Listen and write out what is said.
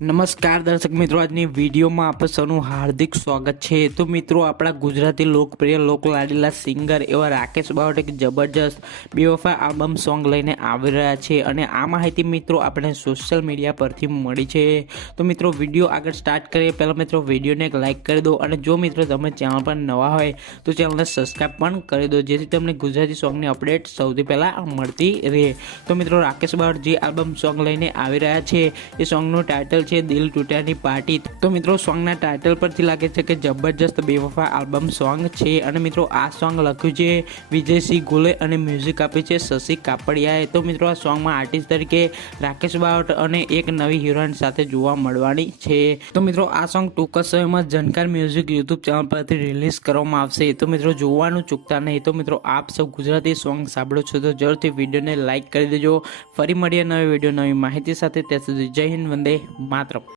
નમસ્કાર દર્શક મિત્રો, આજની વિડીયોમાં આપ સૌનું હાર્દિક સ્વાગત છે. તો મિત્રો, આપણા ગુજરાતી લોકપ્રિય લોક લાડીલા સિંગર એવા રાકેશ બાવટ એક જબરજસ્ત, બેવફા આલ્બમ સોંગ લઈને આવી રહ્યા છે અને આ માહિતી મિત્રો આપણે સોશિયલ મીડિયા પરથી મળી છે. તો મિત્રો, વીડિયો આગળ સ્ટાર્ટ કરીએ. પહેલાં મિત્રો, વિડીયોને એક લાઇક કરી દો અને જો મિત્રો તમે ચેનલ પર નવા હોય, તો ચેનલને સબસ્ક્રાઈબ પણ કરી દો, જેથી તમને ગુજરાતી સોંગની અપડેટ સૌથી પહેલાં મળતી રહે. તો મિત્રો, રાકેશ બાવટ જે આલ્બમ સોંગ લઈને આવી રહ્યા છે, એ સોંગનું ટાઇટલ છે, દિલ તૂટ્યાની પાર્ટી. તો મિત્રો સોંગના ટાઇટલ પરથી લાગે છે કે જબરજસ્ત બેવફા આલ્બમ સોંગ છે અને મિત્રો, આ સોંગ લખ્યું છે વિજયસિંહ ગોલે અને મ્યુઝિક આપ્યું છે શશી કાપડિયાએ. તો મિત્રો, આ સોંગમાં આર્ટિસ્ટ તરીકે રાકેશ બાવટ અને એક નવી હિરોઈન સાથે જોવા મળવાની છે. તો મિત્રો, આ સોંગ ટૂંક સમયમાં જનકાર મ્યુઝિક યુટ્યુબ ચેનલ પરથી રિલીઝ કરવામાં આવશે. તો મિત્રો, જોવાનું ચૂકતા નહીં. તો મિત્રો, આપ સૌ ગુજરાતી સોંગ સાંભળો છો તો જરૂરથી વિડીયોને લાઇક કરી દેજો. ફરી મળીએ નવી વીડિયો, નવી માહિતી સાથે. ત્યાં સુધી જય હિન્દ, વંદે 4